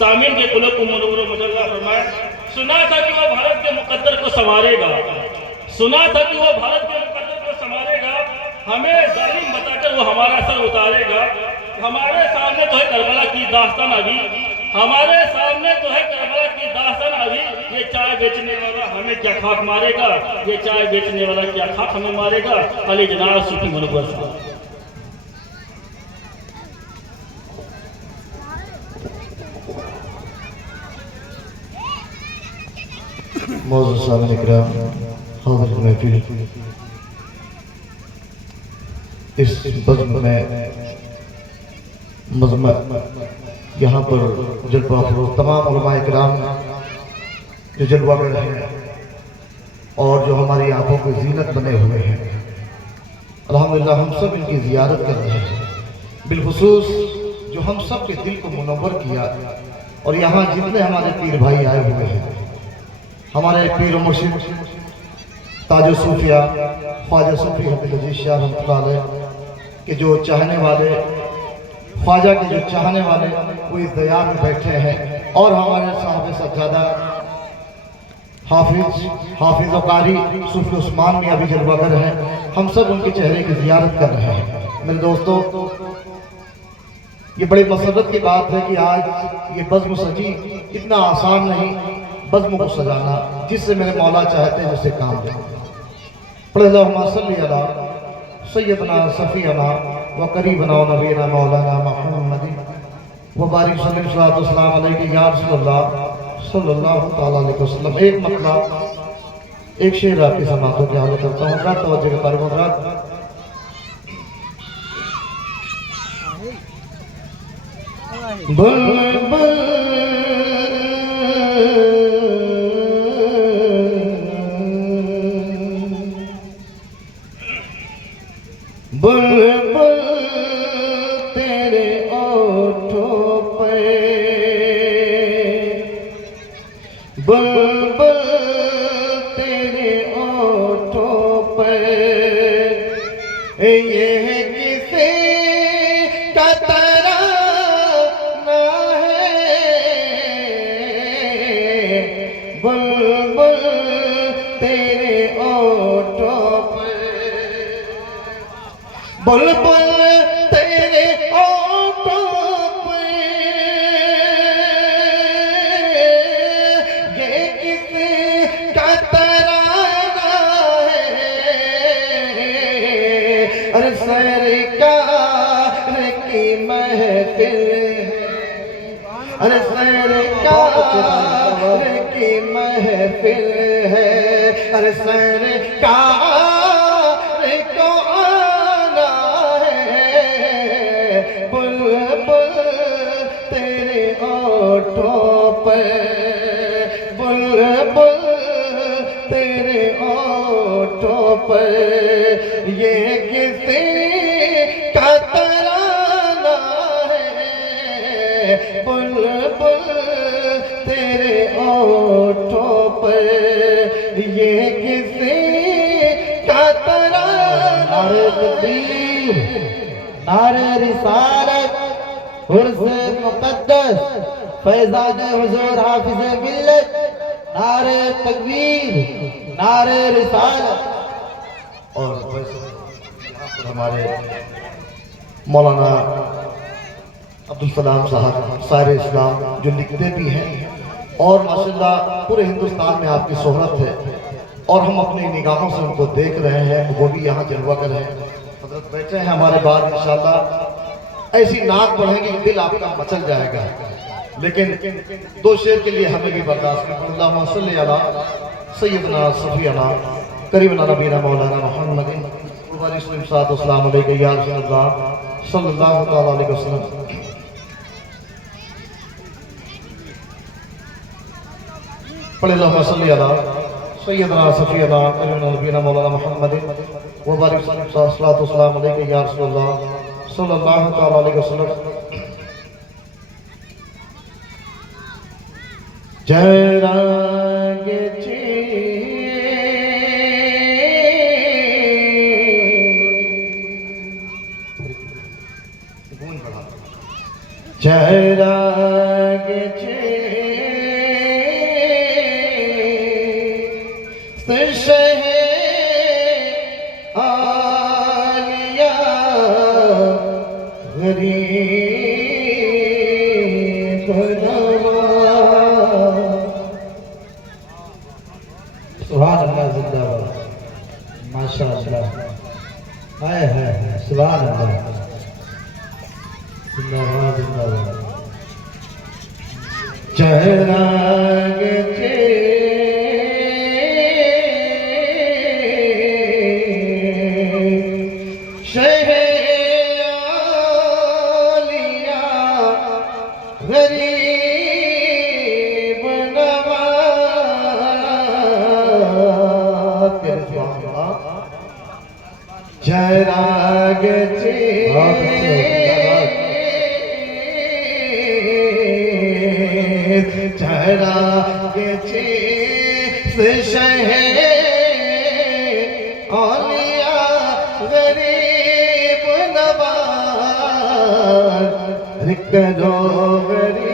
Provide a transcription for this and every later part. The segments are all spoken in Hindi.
सामीन के कुलों को मुनव्वर मुजल्ला फरमाए। सुना था कि वो भारत के मुकद्दर को संवारेगा, सुना था कि वो भारत के मुकद्दर को संवारेगा, हमें जालिम बताकर वो हमारा सर उतारेगा। हमारे सामने तो है करबला की दास्तान अभी, हमारे सामने तो है करबला की दास्तान अभी। ये चाय बेचने वाला हमें क्या खाक मारेगा, ये चाय बेचने वाला क्या खाक हमें मारेगा। अली जनाब सूफी मुनव्वर साहब। मौजूद सामने इकराम हाज़िर महफिल, इस बज़्म में यहाँ पर जलवा फरोज़ तमाम उलमा इकराम जो जलवागर हैं और जो हमारी आंखों की जीनत बने हुए हैं, अल्हम्दुलिल्लाह हम सब इनकी ज़ियारत कर रहे हैं। बिलखुसूस जो हम सब के दिल को मुनव्वर किया, और यहाँ जितने हमारे पीर भाई आए हुए हैं, हमारे पीर मुर्शिद ताज सूफिया ख्वाजा सूफी हफीज़ अज़ीज़ शाह रहमतुल्लाह अलैह के जो चाहने वाले, ख्वाजा के जो चाहने वाले वो इस दयार में बैठे हैं, और हमारे साहब सज्जादा हाफिज़ कारी सूफी उस्मान में अभी जलवागर हैं। हम सब उनके चेहरे की ज़ियारत कर रहे हैं। मेरे दोस्तों, ये बड़ी मसरत की बात है कि आज ये बज़्म सजी, इतना आसान नहीं बज़्म को सजाना, जिससे मेरे मौला चाहते हैं उससे काम लें। अल्लाहुम्मा सल्ली अला सय्यदना सफ़ीना व करीबना व नबीना मौलाना मुहम्मद व बारिक सल्लल्लाहु अलैहि या रसूलल्लाह सल्लल्लाहु तआला अलैहि वसल्लम। एक मतलब एक शेर आपकी समातों के हवाले करता हूँ। क्या तवज्जो के तारुफ बुलबुल तेरे ओठों पे, बुलबुल तेरे ओठों पे, ये किसी का तराना है। बुलबुल तेरे ओठों पे, बुलबुल तेरे ओठों पे, ये किसी का तराना है। अरे सरकार की महफिल है, अरे सरकार की महफिल है, अरे सरकार को आना है। बुलबुल तेरे ओठों पे, बुलबुल तेरे ओठों पे, ये किसी का तराना है। बुलबुल तेरे ओठों पे, ये किसी का तराना। नारे तकबीर, नारे रिसालत, उर्स मुक़द्दस, फैज़ान हुज़ूर हाफ़िज़ मिल्लत। नारे तकबीर, नारे रिसालत। और हमारे मौलाना अब्दुल सलाम साहब सारे इस्लाम जो लिखते भी हैं, और माशाल्लाह पूरे हिंदुस्तान में आपकी शोहरत है, और हम अपनी निगाहों से उनको देख रहे हैं। वो भी यहाँ जलवागर हैं, हज़रत बैठे हैं हमारे बाद। इंशाअल्लाह ऐसी नाक बढ़ेगी कि दिल आपका मचल जाएगा। लेकिन दो शेर के लिए हमें भी बर्दाश्त करें। अल्लाहुम्मा सल्ली अला सय्यदना सफ़ीना करीबना नबीना मौलाना मुहम्मद व बारिक सल्लल्लाहु अलैहि या रसूलल्लाह सल्लल्लाहु तआला अलैहि वसल्लम। पढ़े अल्लाहुम्मा सल्ली अला सय्यदना सफ़ीना करीबना नबीना मौलाना मुहम्मद व बारिक सल्लल्लाहु अलैहि या रसूलल्लाह सल्लल्लाहु तआला अलैहि वसल्लम। जरागे चरागे चराग चे शहलिया गरीब नवाज चराग चे चराग चे शहर औलिया गरीब नवाज करो गरीब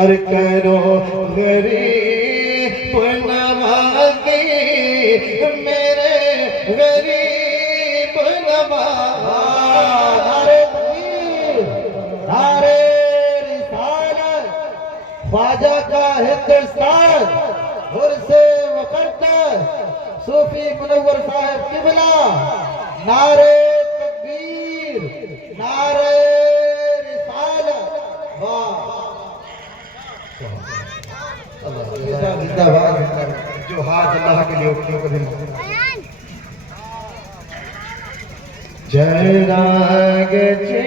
अरे करो गरीब नवाजी मेरे गरीब नवाज नारे तकबीर नारे रिसालत ख्वाजा का हिंदुस्तान से वकरतर सूफी मुनव्वर साहब किबला नारे तकबीर नारे रिसालत वाह जिंदाबाद जो हाथ अल्लाह के लिए उठे कभी चराग चे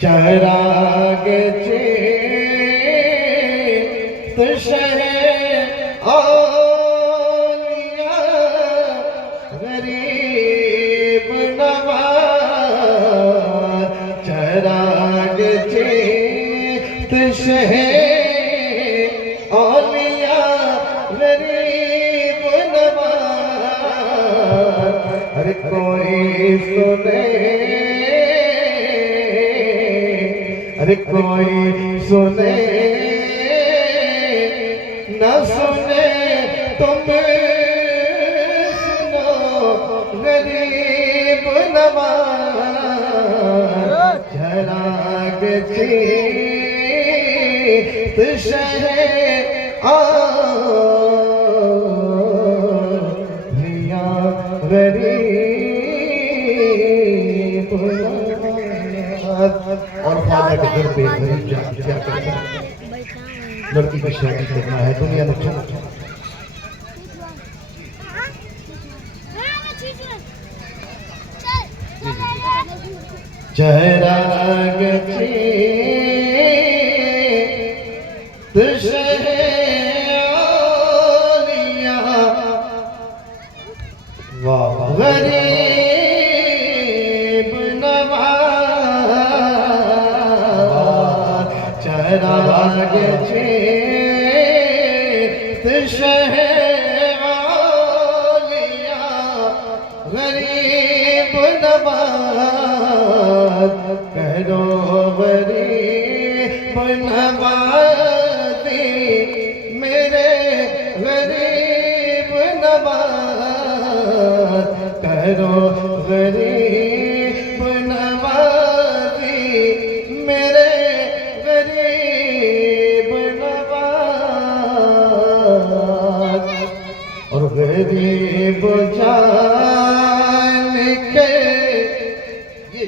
चराग चे तो शहर औलिया गरीब नवाज चराग चे तो शहर औलिया गरीब नवाज हर कोई सुने हर कोई सुने न सुने तुम सुनो गरीब नवाज चराग चे तो शहर औलिया गरीब नवाज और ख्वाजा के दर पे गरीब जाके क्या करता है लड़की की शादी करना है दुनिया में चलो चराग चे तो शहर औलिया वाह गरीब नवाज चराग चे तो शहर औलिया गरीब नवाज करो गरीब नवाजी मेरे गरीब नवाज करो गरीब नवाजी मेरे गरीब नवाज और गरीब जान के ये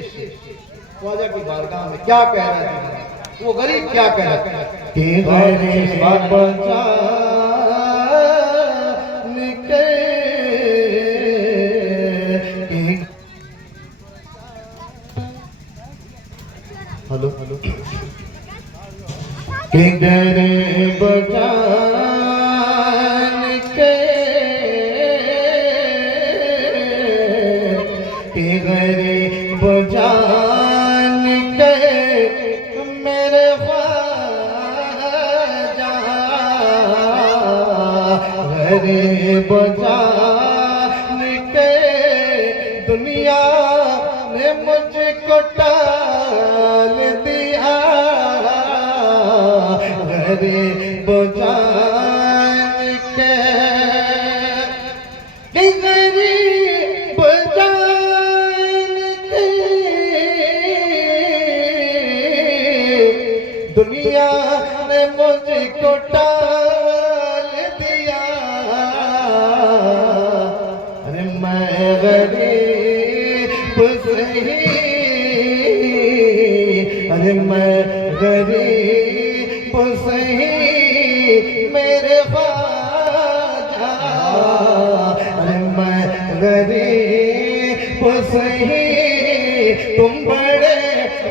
ख्वाजा की बारगाह में क्या कह रहा है वो गरीब क्या कह रहा है कि गरीब जान के हेलो हेलो कि गरीब जान के कि गरीब जान के मेरे ख्वाजा गरीब जान के दुनिया ने मुझको टाल दिया गरीब जान के गरीब जान के दुनिया ने मुझको टाल दिया अरे मैं गरीब अरे मैं गरीब सही मेरे ख्वाजा, अरे मैं गरीब सही तुम बड़े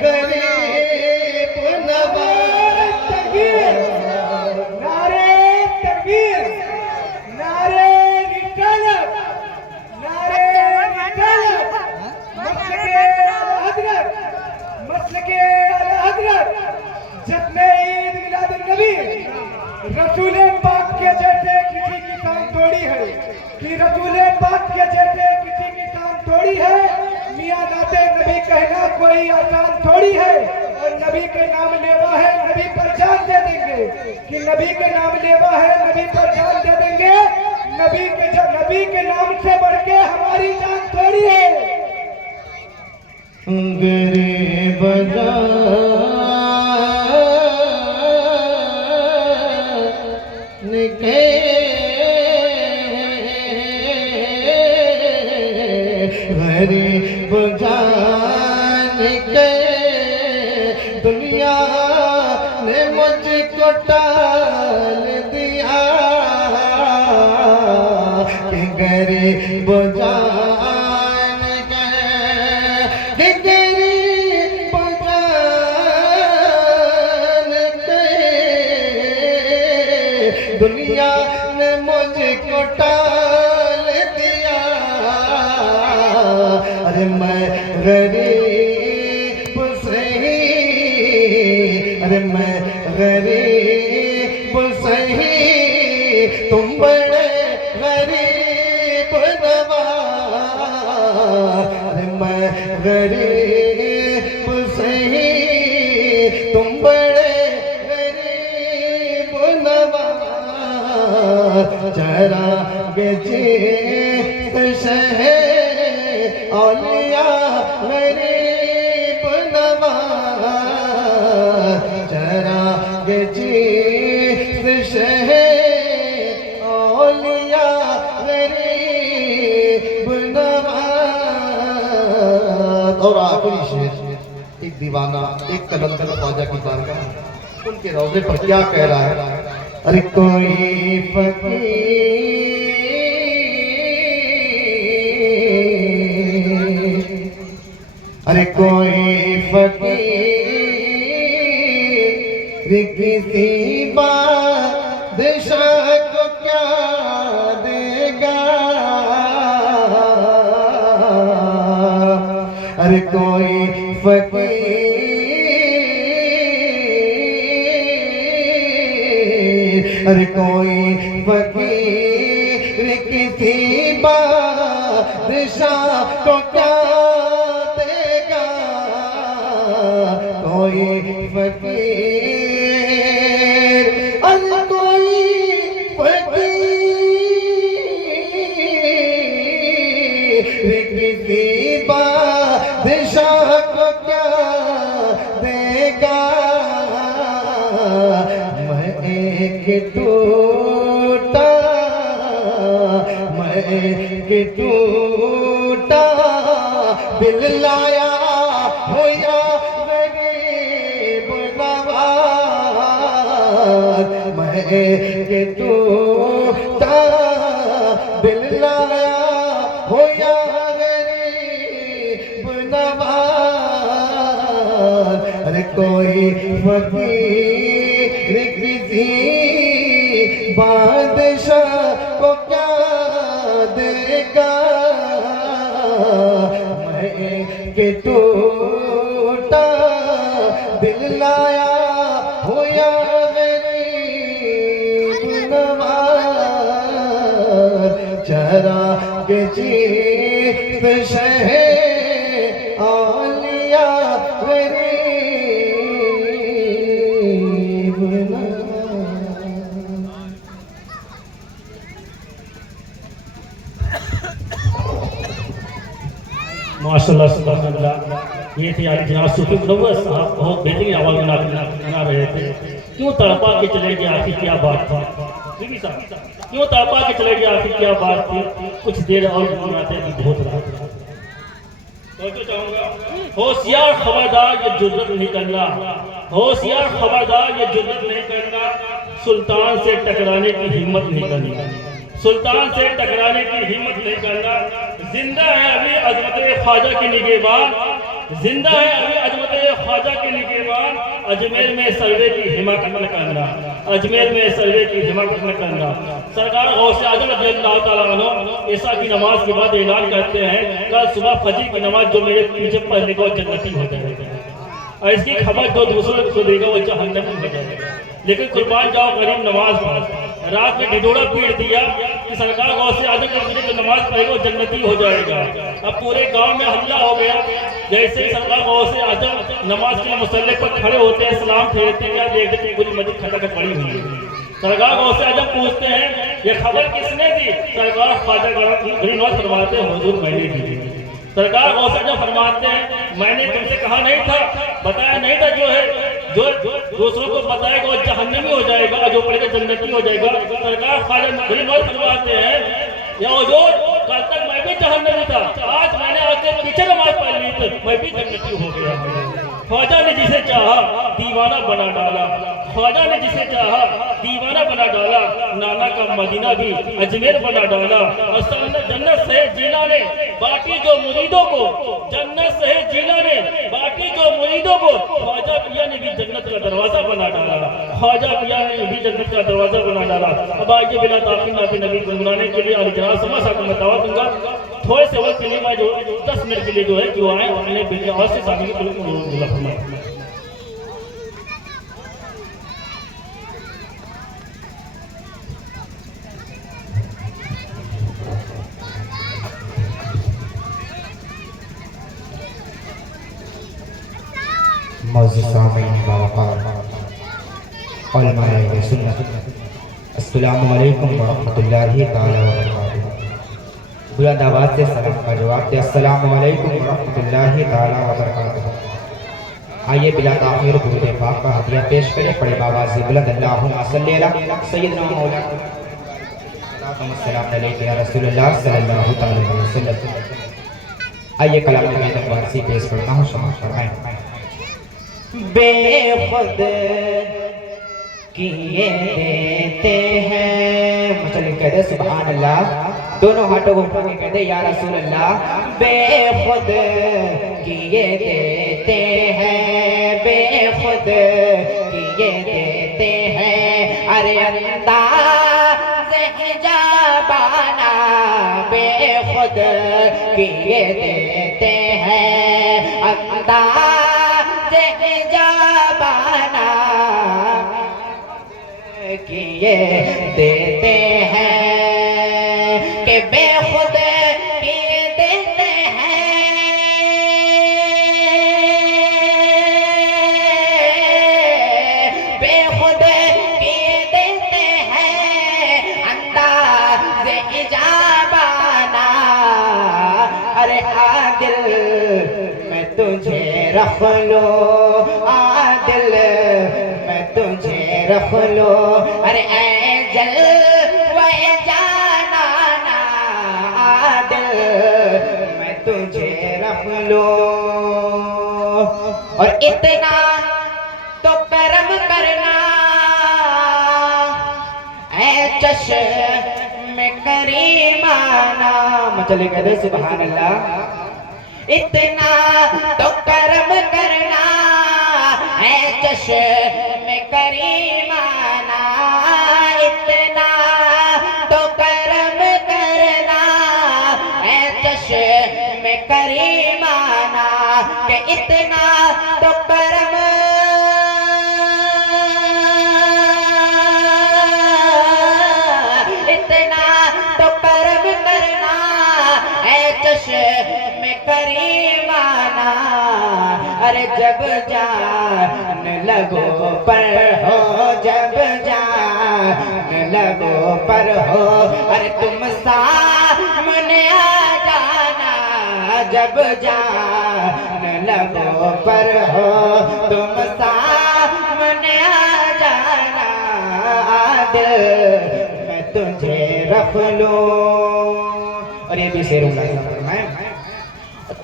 गरीब नवाज। तकबीर, नारे तकबीर, नारे रिसालत, नारे रिसालत, मसलके आला हज़रत, मसलके आला हज़रत, जश्न ईद मिलादुन नबी। रसूल पाक के जैसे किसी की शान थोड़ी है कि रसूल पाक के जैसे किसी की शान थोड़ी है। मियां नाते नबी कहना कोई आसान थोड़ी है। और नबी के नाम लेवा है नबी पर जान दे देंगे कि नबी के नाम लेवा है नबी पर जान दे देंगे। नबी के नाम से बढ़ के हमारी जान थोड़ी है। गरीब जान के गरीब जान के दुनिया ने मुझको टाल दिया कि गरीब जान के गरीब जान के दुनिया ने मुझको टाल दिया। अरे मैं गरीब सही, अरे मैं गरीब सही तुम बड़े गरीब नवाज। अरे मैं गरीब सही तुम बड़े गरीब नवाज। जरा जिस शहर औलिया गरीब नवाज, जरा जिस शहर औलिया गरीब नवाज। और आखिरी शेर, एक दीवाना एक कलंदर ख्वाजा की बारगाह उनके रोजे पर क्या कह रहा है। अरे कोई फकीर, अरे कोई फकीर किसी बादशाह को क्या देगा। अरे कोई फकीर, अरे कोई फकीर किसी बादशाह को क्या देगा। कोई फकीर, अरे कोई फकीर किसी बादशाह को क्या देगा। मैं एक टूटा, मैं एक टूटा दिल लाया होया गरीब नवाज। मैं एक टूटा दिल लाया होया गरीब नवाज। अरे कोई फकीर किसी बादशाह को क्या देगा। मैं के टूटा दिल लाया होया गरीब नवाज। चरा के चीत शहर औलिया गरीब नवाज। माशाल्लाह सुभानअल्लाह। ये थे आज जनाब सूफी मुनव्वर साहब, बहुत बेहतरीन आवाज़ में बना रहे थे। क्यों तड़पा के चले गए, आखिर क्या बात थी। बीबी साहब क्यों तड़पा के चले गए, आखिर क्या बात थी। कुछ देर और आते बहुत रात तो चाहूंगा होशियार खबरदार ये जुर्रत नहीं करना, होशियार खबरदार ये जुर्रत नहीं करना, सुल्तान से टकराने की हिम्मत नहीं करना, सुल्तान से टकराने की हिम्मत नहीं करना। जिंदा है अभी अजमत ख्वाजा की निगहबान, जिंदा है अभी अजमत ख्वाजा की निगहबान। अजमेर में सर्वे की हिमाकत न करना, अजमेर में सर्वे की हिमाकत न करना। सरकार गौसे आजम रज़ियल्लाहु तआला अन्हु ईसा की नमाज के बाद ऐलान करते हैं कल सुबह फजर की नमाज जो मेरे पीछे पढ़ने को जन्नती हो जाएगा, और इसकी खबर जो दूसरों को देगा वो जहन्नमी हो जाएगा। लेकिन कुर्बान जाओ गरीब नमाज पढ़, रात में ढिढोरा पीट दिया कि सरकार गौसे आजम ने जो नमाज पढ़ेगा वो जन्नती हो जाएगा। अब पूरे गांव में हल्ला हो गया। जैसे ही सरकार गौसे आजम नमाज के मुसल्ले पर खड़े होते हैं, सलाम फेरते हैं, क्या देखते हैं पूरी मस्जिद खटाखट पड़ी हुई है। सरकार गौसे आजम पूछते हैं ये खबर किसने दी? सरकार ख्वाजा गरीब फरमाते हैं हुजूर मैंने दी। सरकार गौसे आजम फरमाते हैं मैंने तुमसे कहा नहीं था, बताया नहीं था जो है जो दूसरों को बताएगा वो जहन्नमी हो जाएगा, जो पढ़ेगा जन्नती हो जाएगा। सरकार ख्वाजा गरीब फरमाते हैं या हुजूर कल तक मैं भी जहन्नमी था, आज मैंने आपके पीछे नमाज पढ़ ली थी, मैं भी जन्नती हो गया। ख्वाजा ने जिसे चाहा दीवाना बना डाला, ख्वाजा ने जिसे चाहा दीवाना बना डाला। नाना का मदीना भी अजमेर बना डाला। और जन्नत से जीना ने बाकी जो मुरीदों को, जन्नत से जीना ने बाकी जो मुरीदों को ख्वाजा पिया ने भी जन्नत का दरवाजा बना डाला, ख्वाजा पिया ने भी जन्नत का दरवाजा बना डाला। अब आइए बिना ताक़ीद नाते नबी गुनगुनाने के लिए अली जनाब समझ आपको मैं दावा दूंगा। थोड़े से वक्त के लिए मैं जो 10 मिनट के लिए जो है जो आए उन्हें बिल्कुल और से शामिल बिल्कुल मौजूद सामीन उलमाए सुन्नत, अस्सलामु अलैकुम व रहमतुल्लाहि तआला व बरकातुहू। बुलंद आवाज़ से सलाम का जवाब दे, अस्सलामु अलैकुम व रहमतुल्लाहि तआला व बरकातुहू। आइए बिला ताख़ीर दुरूद पाक का हदिया पेश करें। पढ़े बावाज़ बुलंद अल्लाहुम्मा सल्लि अला सय्यिदना मौलाना सल्लल्लाहु अलैहि या रसूलल्लाह सल्लल्लाहु अलैहि वसल्लम। आइए कलाम में तकवासी पेश करता हूँ, समाअत फरमाएं। बेखुद किए देते हैं, चलिए कह दे सुभान अल्लाह, दोनों हाथों को उठा के कह दे या रसूल अल्लाह। बेखुद किए देते हैं, बेखुद किए देते हैं, अरे अंदाज़े हिजाबाना बेखुद किए देते हैं, अंदाज़े हिजाबाना किए देते हैं कि बेखुद किए देते हैं, बेखुद किए देते हैं, अंदाज़े इजाबाना। अरे आदिल मैं तुझे रख लो, आदिल मैं तुझे रख लो, अरे ऐ जलवे जाना ना, आदिल मैं तुझे रख लो। और इतना तो करम करना ऐ चश्म करीमाना, चले कहते सुभान अल्लाह। इतना तो करम करना है चश्म करीमाना, इतना तो करम करना है चश्म करीमाना, कि इतना तो करम इतना तो करम करना है चश्म करीमाना। अरे जब जान लगो पर हो, जब जान लगो पर हो, अरे तुम सामने आ जाना, जब जान लगो पर हो तुम सामने आ जाना, आदिल मैं तुझे रख लो। और ये भी शेर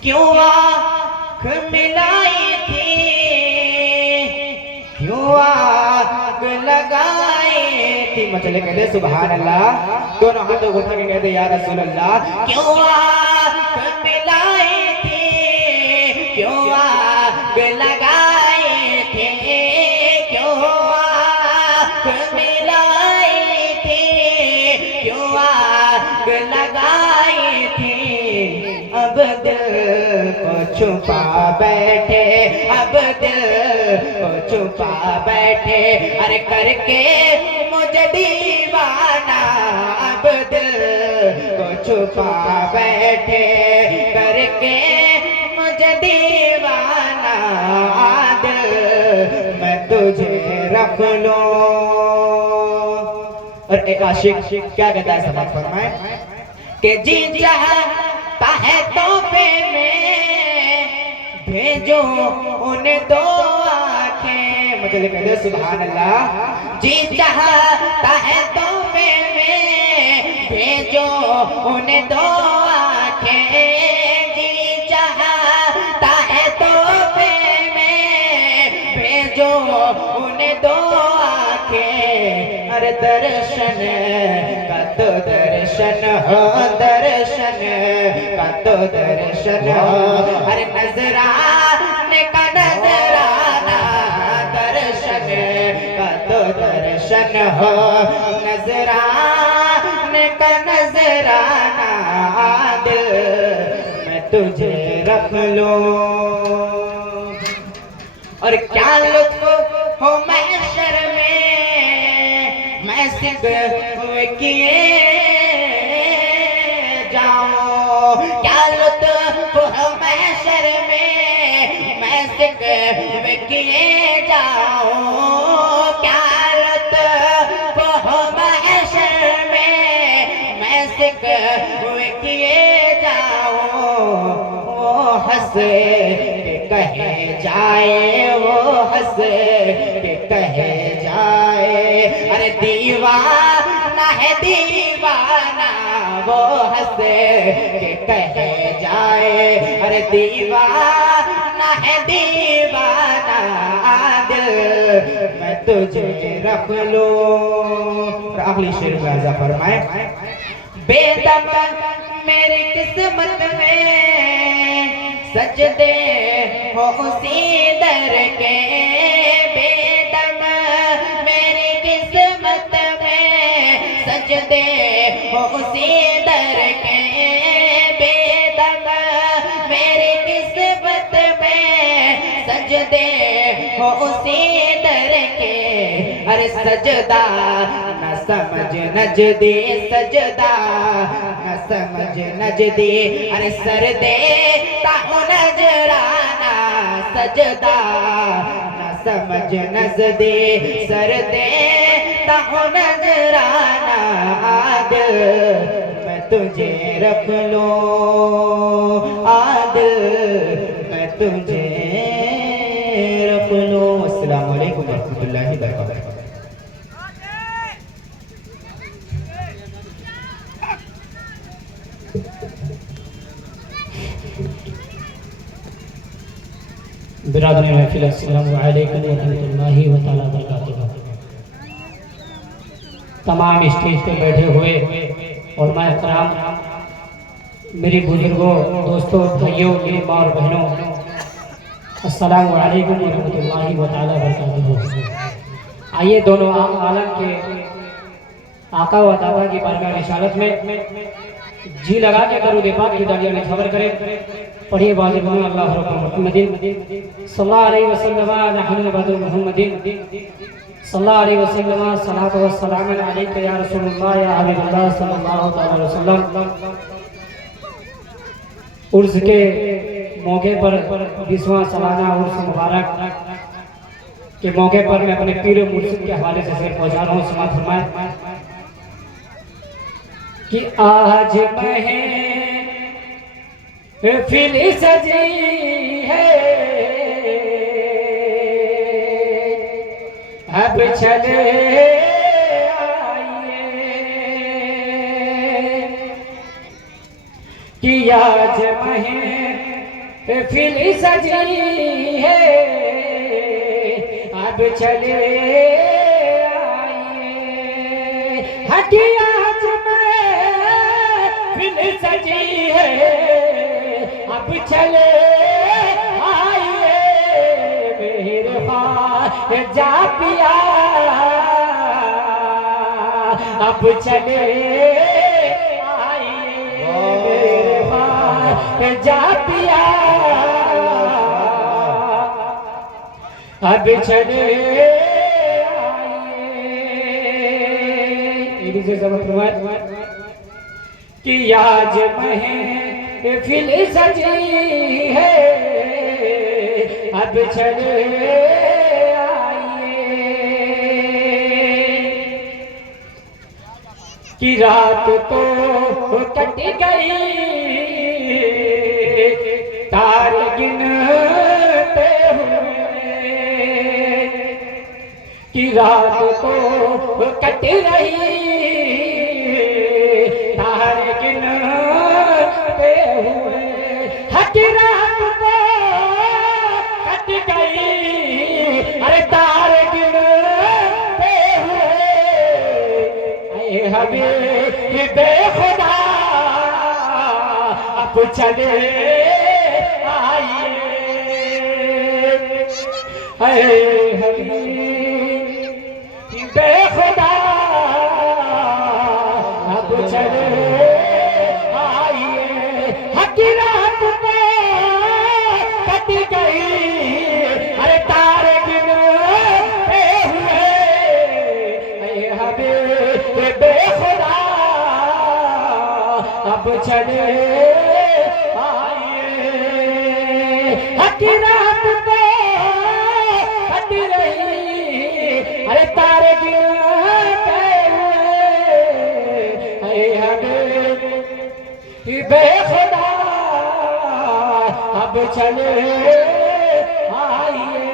क्यों आँख मिलाई थी, क्यों आग लगाई थी। मचले कहते सुभान अल्लाह, दोनों हाथों को उठा के कहते या रसूल अल्लाह। क्यों आग मिलाई थी, क्यों आग लगाई थी, क्यों आग मिलाई थी, क्यों आग लगाई थी। अब दिल को छुपा बैठे, अब दिल को छुपा बैठे, अरे करके मुझे दीवाना। अब दिल को छुपा बैठे, करके मुझे दीवाना। दिल मैं तुझे रख लूं। और एक आशिक क्या कहता है, समझ फरमाए कि जी चाहता है तोहफे में भेजो उन्हें दो आंखें। मुझे कहते सुभान अल्लाह। जी चाहता है तोहफे में भेजो उन्हें दो आंखें। जी चाहता है तोहफे में भेजो उन्हें दो आंखें। अरे दर्शन का तो दर्शन हो, दर्शन का तो दर्शन हो। अरे नजराने का नजराना, दर्शन का तो दर्शन हो। नजराने का नजराना। दिल मैं तुझे रख लूं। और क्या लुत्फ हो महशर में, मैं सिद्ध हुए किए जाऊं। क्या लुत्फ हो महशर में, मैं सिद्ध हुए किए जाऊं। क्या लुत्फ हो महशर में, मैं सिद्ध हुए किए जाऊं। वो हंस के कहे जाए, वो हंस के कहे जाए, अरे दीवाना है दीवाना। वो हंस के कहे जाए, अरे दीवाना है दीवाना। दिल मैं तुझे रख लूं। और अगली शेर में आजा फरमाए, बेदम मेरी किस्मत में सजदे हो उसी दर के। बेदम मेरी किस्मत में सजदे हो उसी दर के। बेदम मेरी किस्मत में सजदे हो उसी दर के। अरे सजदा न समझ नजदी, सजदा न समझ नजदी। अरे सर दे ताहु नजराना, सजदा न समझ नजदी। सर दे ताहु नजराना। दिल मैं तुझे रख लूं, दिल मैं तुझे रख लूं। अस्सलामु अलैकुम वरहमतुल्लाहि वबरकातुहू। बिरादरी महफिल, अस्सलामु अलैकुम वरहमतुल्लाहि व तआला बरकातुहू। तमाम स्टेज पे बैठे हुए उलमा इकराम, मेरी बुजुर्गों, दोस्तों, भाइयों, मेरी माँ और बहनों, अस्सलामु अलैकुम वरहमतुल्लाहि व तआला बरकातुहू। आइए दोनों आलम के आका व दादा की बारगाह रिसालत में जी लगा के दरूद पाक की दानिया में खबर करें। पढ़िए वाजिब अल्लाह रब्बुल मुहम्मदीन सल्लल्लाहु अलैहि वसल्लम नहनु बदु मुहम्मदीन सल्लल्लाहु अलैहि वसल्लम सलातो व सलाम अलैका या रसूलुल्लाह या हबीबल्लाह सल्लल्लाहु अलैहि वसल्लम। उर्स के मौके पर 20वां सालाना उर्स मुबारक के मौके पर मैं अपने पीर मुर्शिद के हवाले से शेर पहुंचा रहा हूँ। समाज फरमाए कि आज महफिल सजी है, अब चले आइए कि आज महफिल फिर सजी है अब चले आइए हटिया फिर सजी है अब चले आइए मेरे पास जा पिया अब चले आइए मेरे पास जा पिया अब चले आइए कि आज महफिल सजी है अब चले कि रात तो कट गई तारे गिनते हुए कि रात तो कट रही तारे गिनते हुए हकी रात तो कट गई अरे तारे गिनते हुए हमें बेखुदा अब चले आइए हमें बेखुदा अब चले आइए हकी रात पे कट गई अरे तारे गिनते हुए हमें बेखुदा अब चले आइए हकी रात पे कट रही अरे तारे गिनते हुए हमें बेखुदा अब चले आइए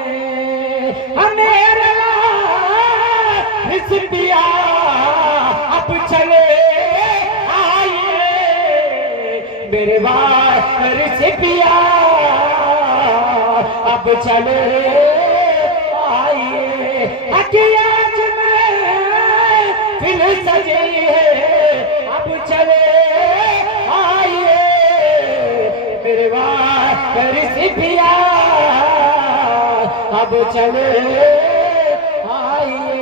मेरे पिया अब चले आइए मेरे वारिस पिया अब चले आइए आज में फिर सजे अब चले आइए मेरे वारिस पिया अब चले आइए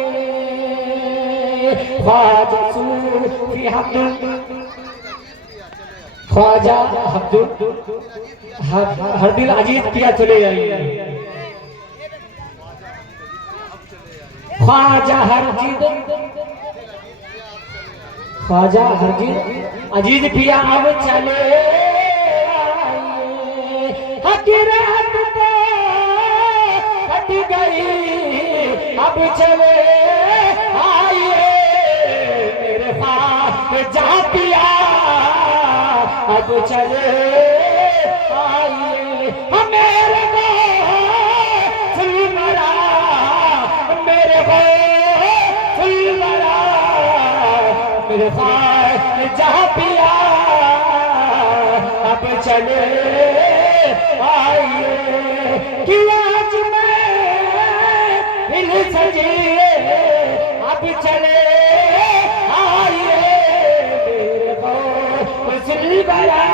ख्वाजा सूफी ख्वाजा हर दिल अजीत किया चले जाइए ख्वाजा हरजीत अजीज पिया अब चले आइए हकीरत तो कट गई अब चले आइए मेरे पास जा पिया अब चले आइए मेरे को सुलमरा मेरे को सुलमरा मेरे पास जा पिया अब चले आइए कि आज मैं दिल सजे अब चले आइए मेरे को सिलबला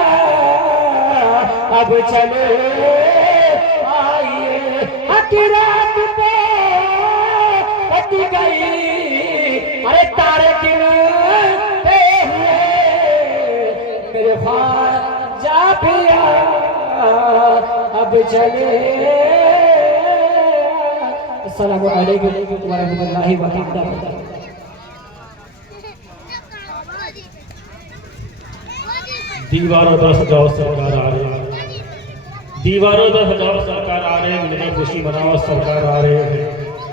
अब चले आइए हकीरत पे कट गई अरे तारे गिनते हुए मेरे ख्वाजा पिया अब चले अस्सलामु अलैकुम व रहमतुल्लाहि व बरकातहू दीवारों पर सजाओ सरकार आ रहे हैं दीवारों पर सजाओ सरकार आ रहे हैं मिलने खुशी मनाओ सरकार आ रहे हैं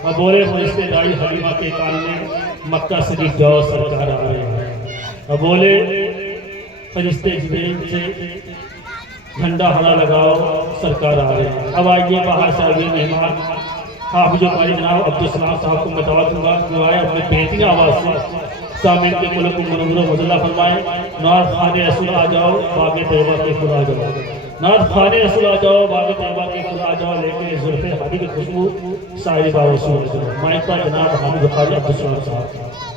अब बोले फरिश्ते दाई हलीमा के कान में मक्का शरीफ जाओ सरकार आ रहे हैं अब बोले फरिश्ते जिब्रील से झंडा हरा लगाओ सरकार आ रहे हैं। अब आइए बाहर से आगे मेहमान हाफिज कारी जनाब अब्दुल सलाम साहब को मैं दावत दूंगा जो आए अपने बेहतरीन आवाज़ से सामिन के कुल को मनूर मुजल्ला फरमाए नार खाने रसूल आ जाओ बागे तैयबा के खुद आ जाओ। नाथ खाने रसूल आ जाओ, बाग तैयबा के खुदा आ जाओ, लेके जुल्फे हादी की खुशबू साहिबा रसूल। माइक पर जनाब हामिद बुखारी अब्दुल सलाम साहब।